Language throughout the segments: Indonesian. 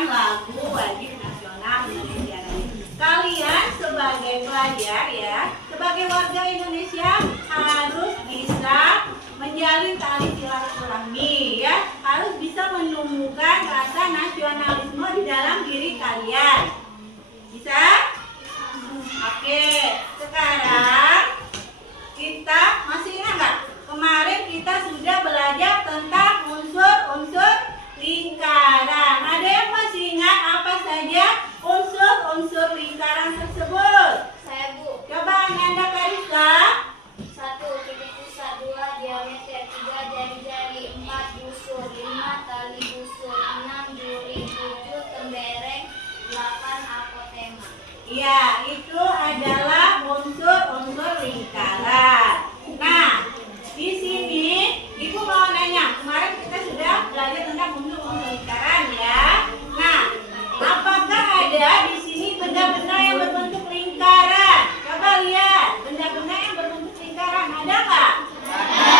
menyanyikan lagu wajib nasional Indonesia Raya. Kalian sebagai pelajar ya, sebagai warga Indonesia harus bisa menjalin tali silaturahmi ya, harus bisa menumbuhkan rasa nasionalisme di dalam diri kalian. Bisa? Oke, sekarang kita masih ingat nggak? Kemarin kita sudah belajar tentang unsur-unsur lingkaran. Ada yang masih ingat apa saja unsur-unsur lingkaran tersebut? Saya, Bu. Coba Anda Karisa. 1 titik pusat, 2 diameter, 3 jari-jari, 4 busur, 5 tali busur, 6 duri, 7 tembereng, 8 apotema. Ya, itu adalah unsur-unsur lingkaran. Nah, di sini Ibu mau nanya, kemarin kita sudah belajar tentang unsur-unsur lingkaran ya. Nah, apakah ada di sini benda-benda yang berbentuk lingkaran? Coba lihat, benda-benda yang berbentuk lingkaran ada nggak? Ada.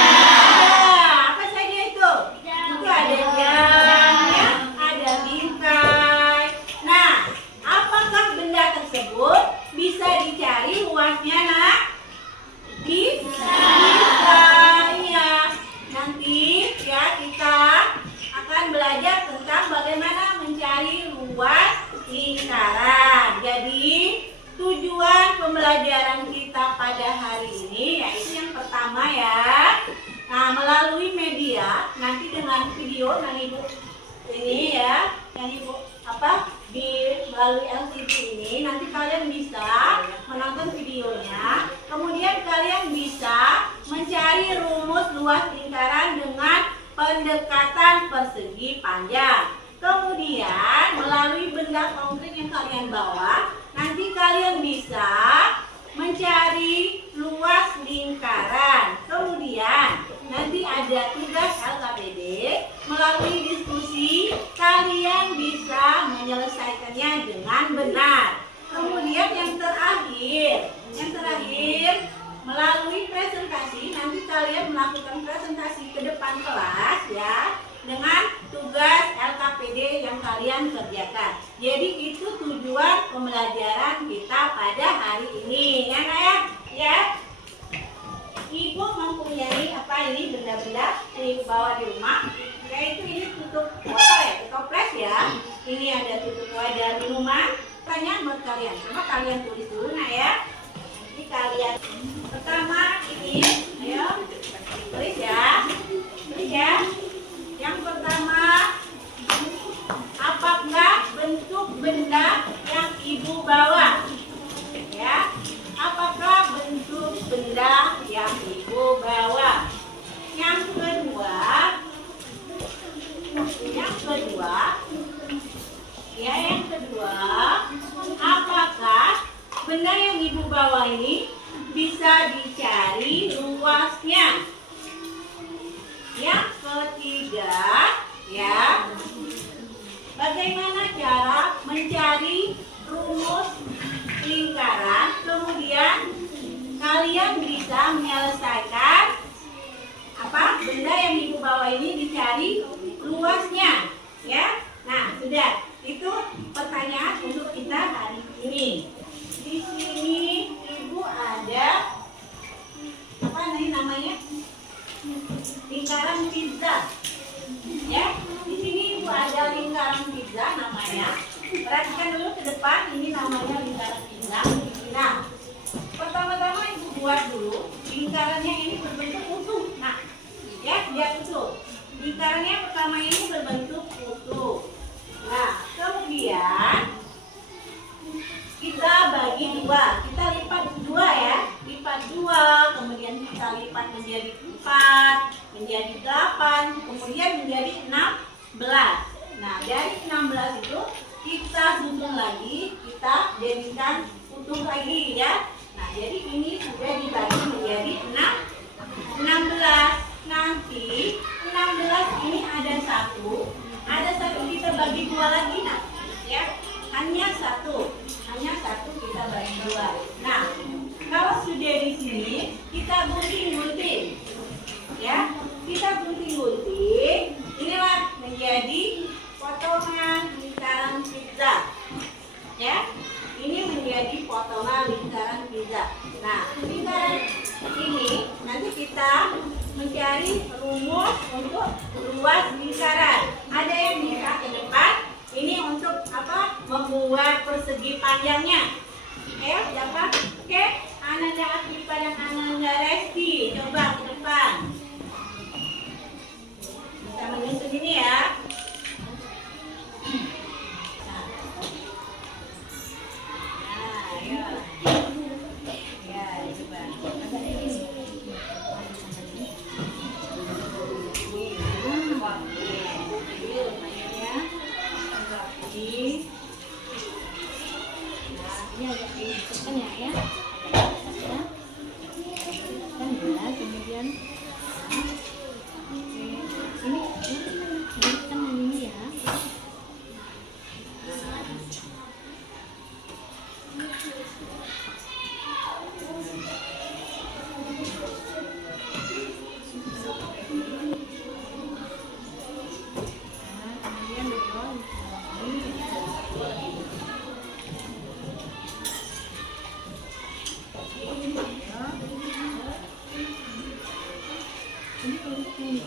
Apa saja itu? Itu ada jam, ya, ada bingkai. Nah, apakah benda tersebut bisa dicari luasnya, Nak? Bisa. Ya. Nanti ya kita akan belajar tentang bagaimana mencari luas lingkaran. Jadi tujuan pembelajaran kita pada hari ini yaitu yang pertama ya. Nah, melalui media nanti dengan video yang Ibu ini ya, yang Ibu melalui LCD ini nanti kalian bisa menonton videonya. Kemudian kalian bisa mencari rumus luas lingkaran dengan pendekatan persegi panjang. Kemudian melalui benda konkret yang kalian bawa, nanti kalian bisa mencari luas lingkaran. Kemudian nanti ada tugas LKPD, melalui diskusi kalian bisa menyelesaikannya dengan benar. Kemudian yang terakhir melalui presentasi, nanti kalian melakukan presentasi ke depan kelas ya, dengan tugas LKPD yang kalian kerjakan. Jadi itu tujuan pembelajaran kita pada hari ini ya, Kak ya. Ibu mempunyai benda-benda yang Ibu bawa di rumah, yaitu ini tutup botol ya, toples ya. Ini ada tutup wadah minuman. Pertanyaan buat kalian, coba kalian tulis dulu Nak ya. Jadi kalian pertama ini, ayo tulis ya. Yang pertama, apakah bentuk benda yang Ibu bawa? Ya, apakah bentuk benda yang Ibu bawa? Yang kedua, apakah benda yang Ibu bawa ini bisa dicari luasnya? Yang ketiga, ya, bagaimana cara mencari rumus lingkaran, kemudian kalian bisa menyelesaikan benda yang Ibu bawa ini dicari luasnya ya. Nah, sudah, itu pertanyaan untuk kita hari ini. Di sini Ibu ada namanya lingkaran pizza ya. Di sini Ibu ada lingkaran pizza namanya. Perhatikan dulu ke depan, ini namanya lingkaran pizza. Nah, pertama-tama Ibu buat dulu lingkarannya ini berbentuk utuh. Nah, ya, lihat utuh. Lingkarannya pertama ini berbentuk utuh. Nah, kemudian kita bagi dua, kita lipat dua ya, lipat dua, kemudian kita lipat menjadi 4, menjadi 8, kemudian menjadi 16. Nah, dari 16 itu kita susun lagi, kita jadikan utuh lagi ya. Nah, jadi ini sudah dibagi menjadi 16. Nanti 16 ini ada satu kita bagi dua lagi nak ya. Hanya satu kita bagi dua. Nah, kalau sudah di sini kita gunting ya, kita gunting inilah menjadi potongan lingkaran ini.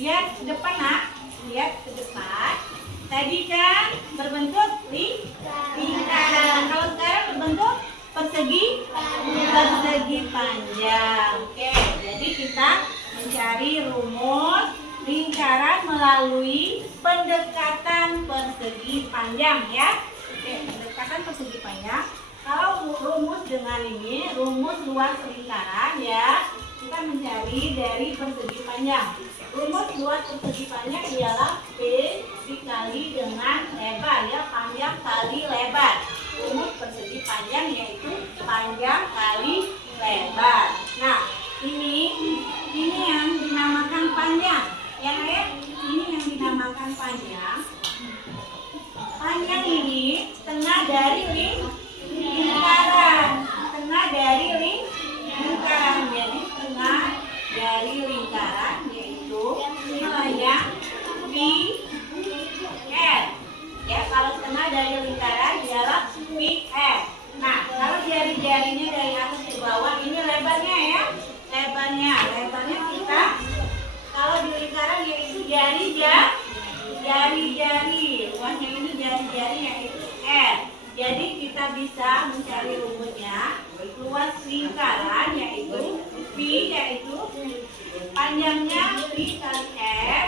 Lihat ke depan, nak. Lihat ke depan. Tadi kan berbentuk lingkaran. Kalau sekarang berbentuk persegi panjang. Oke, jadi kita mencari rumus lingkaran melalui pendekatan persegi panjang, ya. Oke, pendekatan persegi panjang. Kalau rumus dengan ini, rumus luas lingkaran, ya, kita mencari dari persegi panjang. Rumus luas persegi panjang ialah P dikali dengan lebar, ya, panjang kali lebar. Rumus persegi panjang yaitu panjang kali lebar. Nah, ini yang dinamakan panjang, ya, ayah. Ini yang dinamakan panjang. Panjang ini tengah dari lingkaran, tengah dari lingkaran. Jadi tengah dari lingkaran yaitu nilainya PR. Ya, kalau tengah dari lingkaran ialah PR. Nah, kalau jari-jarinya dari atas ke bawah, ini lebarnya, ya. Lebarnya kita kalau di lingkaran yaitu jari-jari. Luasnya ini jari-jari yaitu R. Jadi kita bisa mencari rumusnya. Luas lingkaran yaitu P, yaitu panjangnya P kali R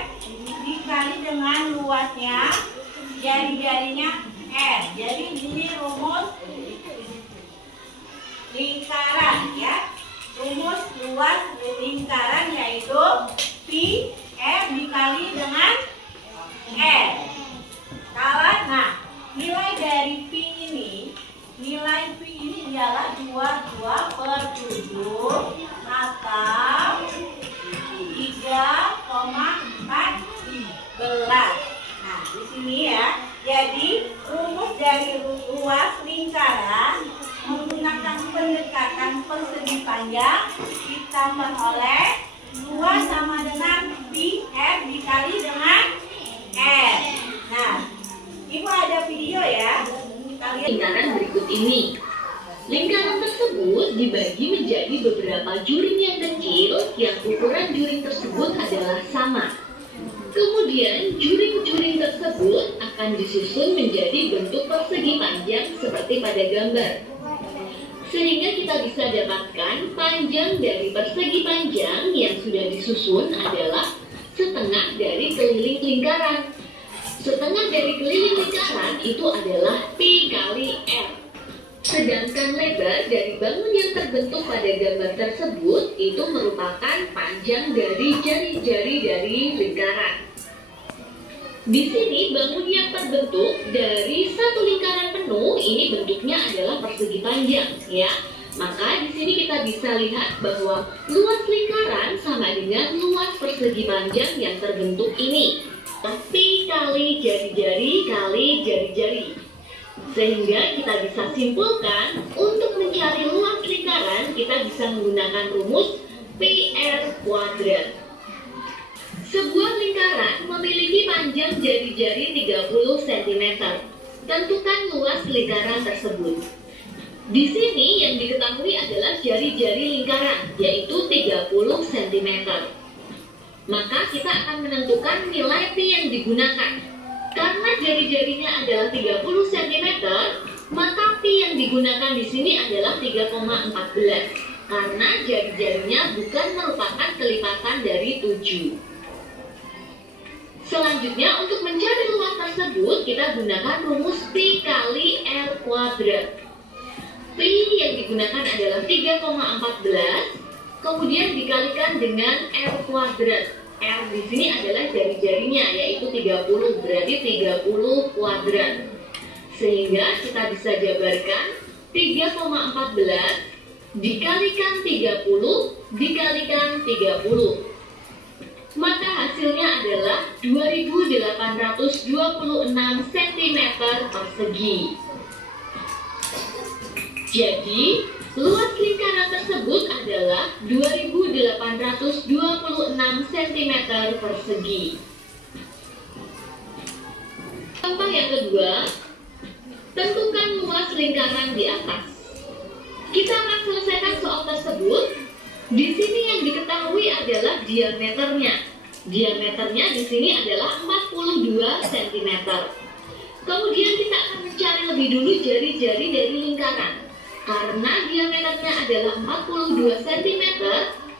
dikali dengan luasnya jari-jarinya R. Jadi ini rumus lingkaran, ya. Rumus luas lingkaran yaitu P R dikali dengan R. Kalau nilai dari P ini ialah 22/7 atau 3,14. Nah, di sini, ya. Jadi rumus dari luas lingkaran menggunakan pendekatan persegi panjang ditambah oleh luas sama dengan Pi R dikali dengan R. Nah, Ibu ada video, ya. Lingkaran berikut ini. Lingkaran tersebut dibagi menjadi beberapa juring yang kecil yang ukuran juring tersebut adalah sama. Kemudian juring-juring tersebut akan disusun menjadi bentuk persegi panjang seperti pada gambar. Sehingga kita bisa dapatkan panjang dari persegi panjang yang sudah disusun adalah setengah dari keliling lingkaran. Setengah dari keliling lingkaran itu adalah Pi kali R. Sedangkan lebar dari bangun yang terbentuk pada gambar tersebut itu merupakan panjang dari jari-jari dari lingkaran. Di sini bangun yang terbentuk dari satu lingkaran penuh ini bentuknya adalah persegi panjang, ya. Maka di sini kita bisa lihat bahwa luas lingkaran sama dengan luas persegi panjang yang terbentuk ini. Pi kali jari-jari kali jari-jari. Sehingga kita bisa simpulkan untuk mencari luas lingkaran kita bisa menggunakan rumus PR kuadrat. Sebuah lingkaran memiliki panjang jari-jari 30 cm. Tentukan luas lingkaran tersebut. Di sini yang diketahui adalah jari-jari lingkaran, yaitu 30 cm. Maka kita akan menentukan nilai Pi yang digunakan. Karena jari-jarinya adalah 30 cm, maka Pi yang digunakan di sini adalah 3,14. Karena jari-jarinya bukan merupakan kelipatan dari 7. Selanjutnya, untuk mencari luas tersebut, kita gunakan rumus Pi kali R kuadrat. yang digunakan adalah 3,14, kemudian dikalikan dengan R kuadrat. R di sini adalah jari-jarinya, yaitu 30, berarti 30 kuadrat. Sehingga kita bisa jabarkan 3,14 dikalikan 30 dikalikan 30. Maka hasilnya adalah 2826 cm persegi. Jadi, luas lingkaran tersebut adalah 2826 cm persegi. Contoh yang kedua, tentukan luas lingkaran di atas. Kita akan selesaikan soal tersebut. Di sini yang diketahui adalah diameternya. Diameternya di sini adalah 42 cm. Kemudian kita akan mencari lebih dulu jari-jari dari lingkaran. Karena diameternya adalah 42 cm,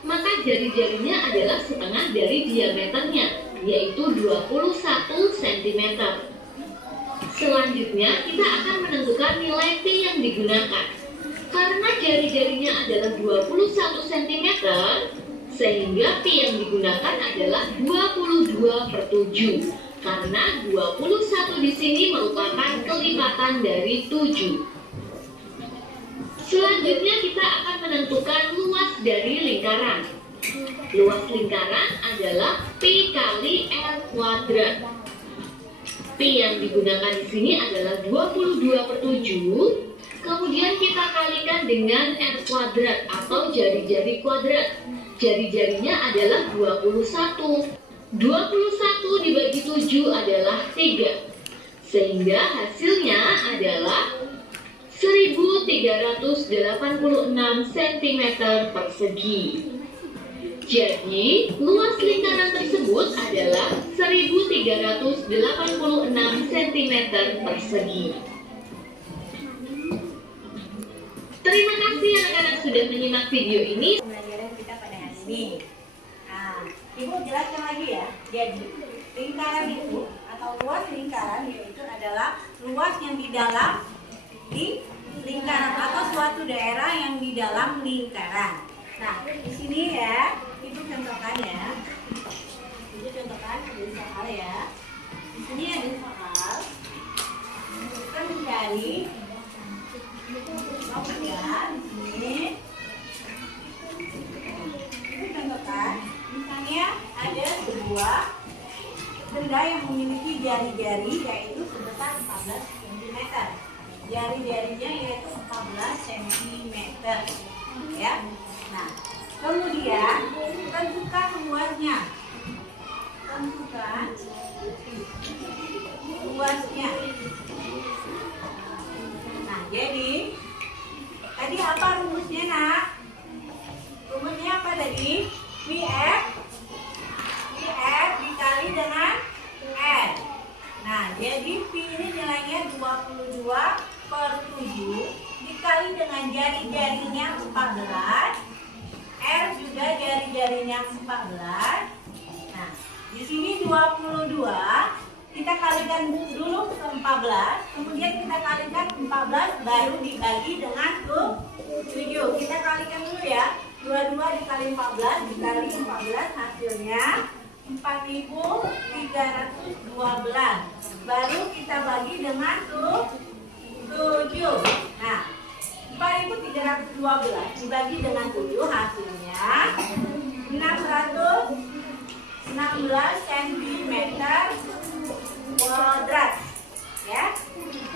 maka jari-jarinya adalah setengah dari diameternya, yaitu 21 cm. Selanjutnya kita akan menentukan nilai Pi yang digunakan. Karena jari-jarinya adalah 21 cm, sehingga Pi yang digunakan adalah 22/7. Karena 21 di sini merupakan kelipatan dari 7. Selanjutnya kita akan menentukan luas dari lingkaran. Luas lingkaran adalah Pi kali R kuadrat. Pi yang digunakan di sini adalah 22/7. Kemudian kita kalikan dengan R kuadrat atau jari-jari kuadrat. Jari-jarinya adalah 21. 21 dibagi 7 adalah 3. Sehingga hasilnya adalah 1386 cm persegi. Jadi, luas lingkaran tersebut adalah 1386 cm persegi. Terima kasih anak-anak sudah menyimak video ini. Pembelajaran kita pada hari ini. Nah, Ibu jelaskan lagi ya. Jadi, lingkaran itu atau luas lingkaran yaitu adalah luas yang di dalam lingkaran atau suatu daerah yang di dalam lingkaran. Nah, di sini ya, Ibu contohkan ya. Ibu contohkan di soal ya. Di sini ada soal. Kita mencari ya, di sini. Ibu contohkan, misalnya ada sebuah benda yang memiliki jari-jari yaitu sebesar 14 cm. Jari-jarinya yaitu 14 cm. Ya. Nah, kemudian tentukan luasnya. Tentukan luasnya. Nah, jadi tadi apa rumusnya, Nak? Rumusnya apa tadi? VF dikali dengan R. Nah, jadi Pi ini nilainya 22/7 dikali dengan jari-jarinya 14. R juga jari-jarinya 14. Nah, di sini 22 kita kalikan dulu ke 14, kemudian kita kalikan 14 baru dibagi dengan 7. Kita kalikan dulu ya. 22 dikali 14 dikali 14 hasilnya 4.312. Baru kita bagi dengan 7. Nah, 4.312 dibagi dengan 7 hasilnya 616 cm kuadrat. Ya.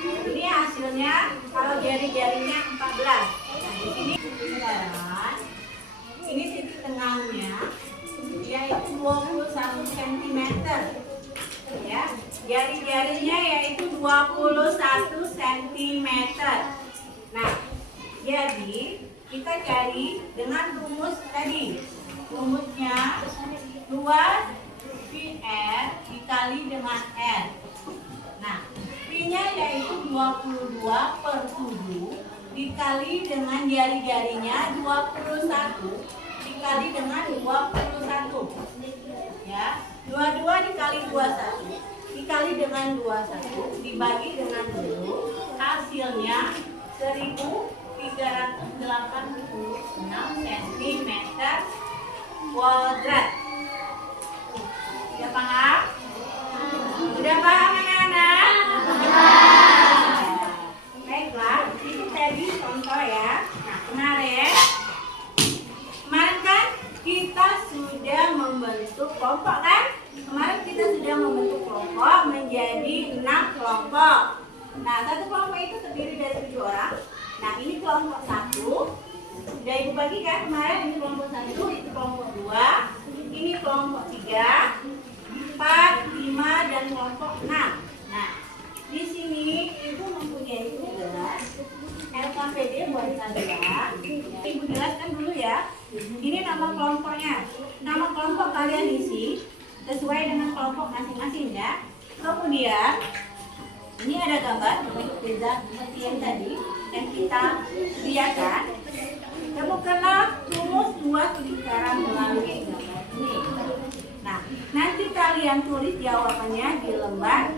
Ini hasilnya kalau jari-jarinya 14. Nah, di sini lingkaran. Ini titik tengahnya yaitu 21 cm. Ya. Jari-jarinya yaitu 21 cm. Nah, jadi kita cari dengan rumus tadi. Rumusnya luas PR dikali dengan R. Nah, P-nya yaitu 22/7 dikali dengan jari-jarinya 21 dikali dengan 21. Ya, 22 dikali 21 dikali dengan 21 dibagi dengan 7 hasilnya 1312 cm kuadrat. Sudah paham? Sudah paham anak-anak? Baiklah, itu tadi contoh ya. Nah, kemarin kan kita sudah membentuk kelompok kan? Kemarin kita sudah membentuk kelompok menjadi 6 kelompok. Nah, satu kelompok itu terdiri dari 7 orang. Nah, ini kelompok 1. Sudah Ibu bagi kan kemarin, ini kelompok 1, itu kelompok 2, ini kelompok 3, 4, 5, dan kelompok 6. Nah, di sini Ibu mempunyai tugas LKPD buat kalian. Ibu jelaskan dulu ya. Ini nama kelompoknya. Nama kelompok kalian isi sesuai dengan kelompok masing-masing ya. Kemudian ini ada gambar bentuk pizza seperti yang tadi yang kita sediakan. Temukanlah rumus 2 lingkaran melalui gambar ini. Nah, nanti kalian tulis jawabannya di lembar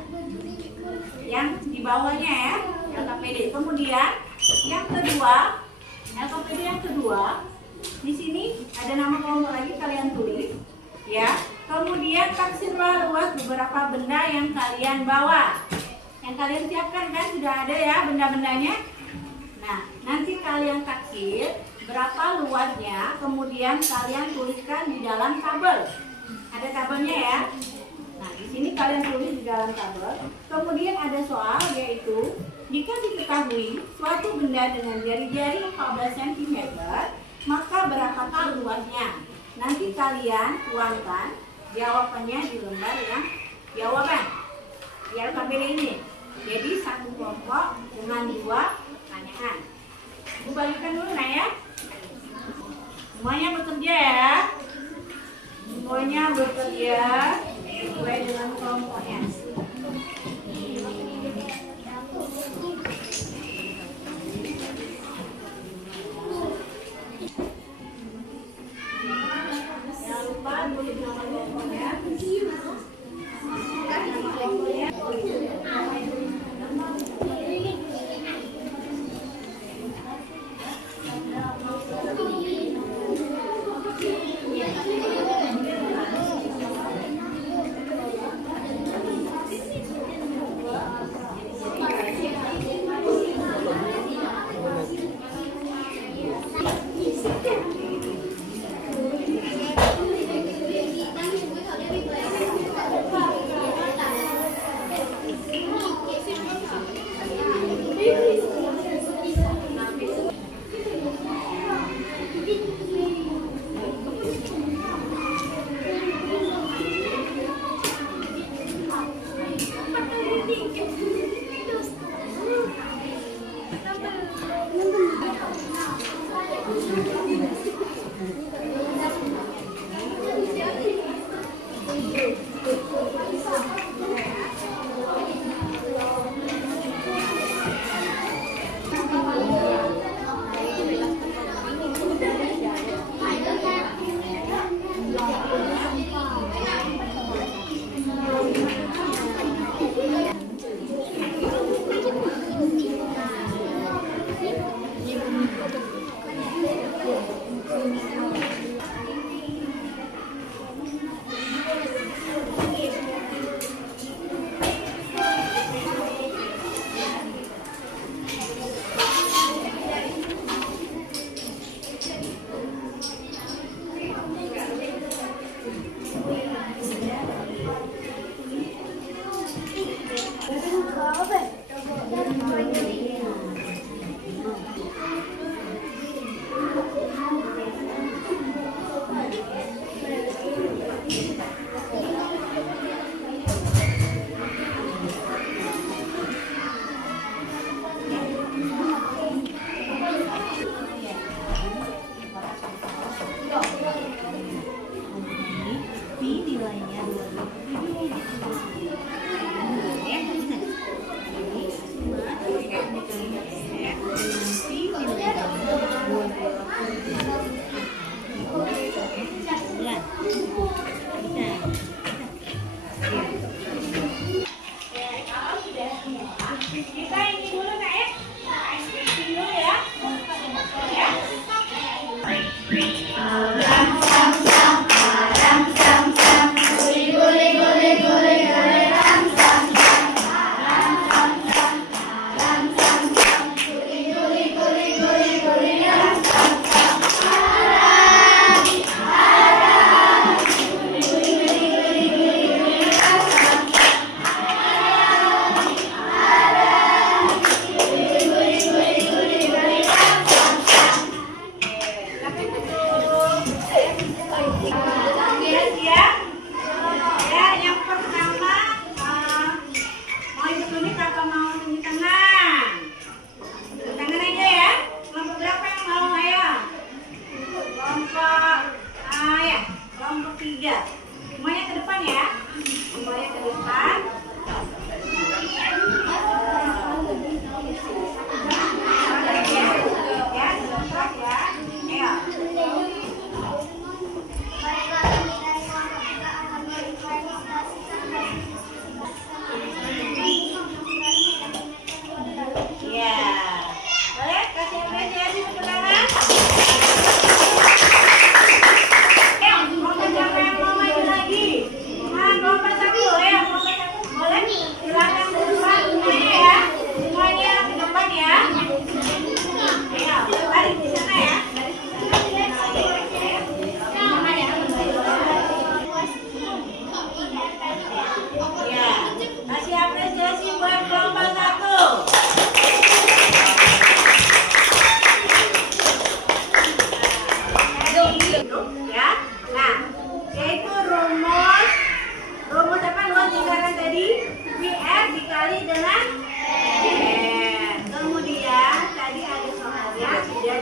yang di bawahnya ya, LKPD. Kemudian yang kedua, LKPD yang kedua, di sini ada nama kelompok lagi kalian tulis ya. Kemudian taksirlah luas beberapa benda yang kalian bawa. Yang kalian siapkan kan sudah ada ya benda-bendanya. Nah, nanti kalian taksir berapa luasnya, kemudian kalian tuliskan di dalam tabel. Ada tabelnya ya. Nah, di sini kalian tulis di dalam tabel. Kemudian ada soal yaitu jika diketahui suatu benda dengan jari-jari 14 cm, maka berapakah luasnya? Nanti kalian tuangkan jawabannya di lembar yang jawaban di LKPD ini. Jadi satu kelompok dengan 2 pertanyaan. Ibu bagikan dulu nah ya. Semuanya bekerja ya. Semuanya bekerja sesuai dengan kelompoknya. Jangan lupa tulis nama kelompoknya. Nama kelompoknya.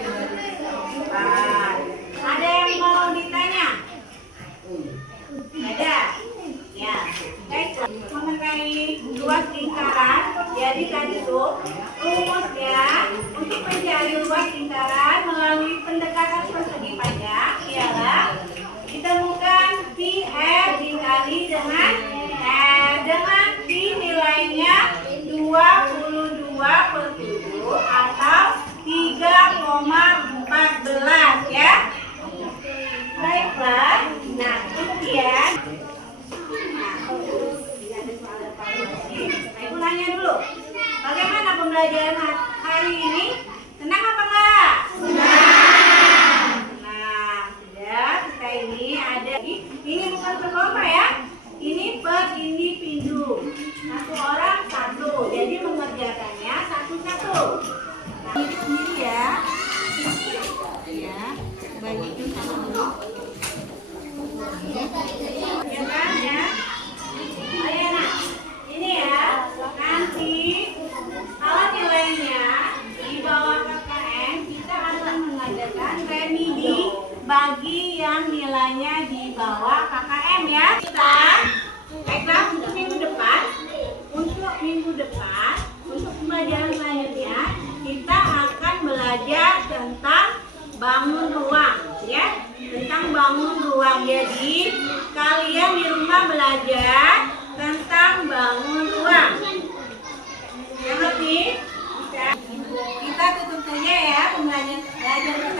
lipat. Ada yang mau ditanya? Ada? Ya. Baik, mengenai luas lingkaran, jadi tadi tuh rumusnya untuk mencari luas lingkaran melalui pendekatan persegi panjang ialah ditemukan pi r dikali dengan r dengan pi nilainya 22/7 atau 3,14 ya. Baiklah. Nah, kemudian Ibu nanya dulu, bagaimana pembelajaran hari ini? Senang apa enggak? Senang. Nah, sudah kita ini ada ini bukan berlomba ya. Ini per individu. Satu orang satu. Jadi mengerjakannya satu-satu. Nah, ini sendiri ya. Ya, bagikan sama dulu. Ya kan ya? Oh ya, nah ini ya, nanti kalau nilainya di bawah KKM kita akan mengadakan remedi bagi yang nilainya di bawah KKM ya. Kita baiklah untuk minggu depan untuk pembelajaran selanjutnya kita akan belajar tentang bangun ruang ya, tentang bangun ruang. Jadi kalian di rumah belajar tentang bangun ruang. Yang lebih kita tutup saja ya pembelajaran